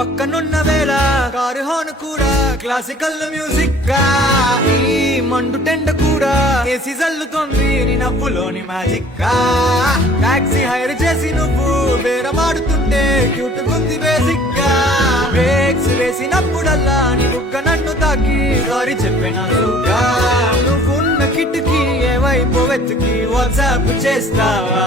పక్కనున్న వేళ car horn కూడా క్లాసికల్ మ్యూజిక్ గా ఈ మండు టెండ కూడా ఏసీ జల్లుతోంది నీ నవ్వులోని మ్యాజిక్ గా టాక్సీ హైర్ చేసి నువ్వు బేరమాడుతుంటే క్యూట్ గుంది బేసిక్ గా బ్రేక్స్ వేసినప్పుడల్లా నీ బుగ్గ నన్ను తాకి సారీ చెప్పినా నువ్వున్న కిటికీ ఏ వైపు వెతికి వాట్సాప్ చేస్తావా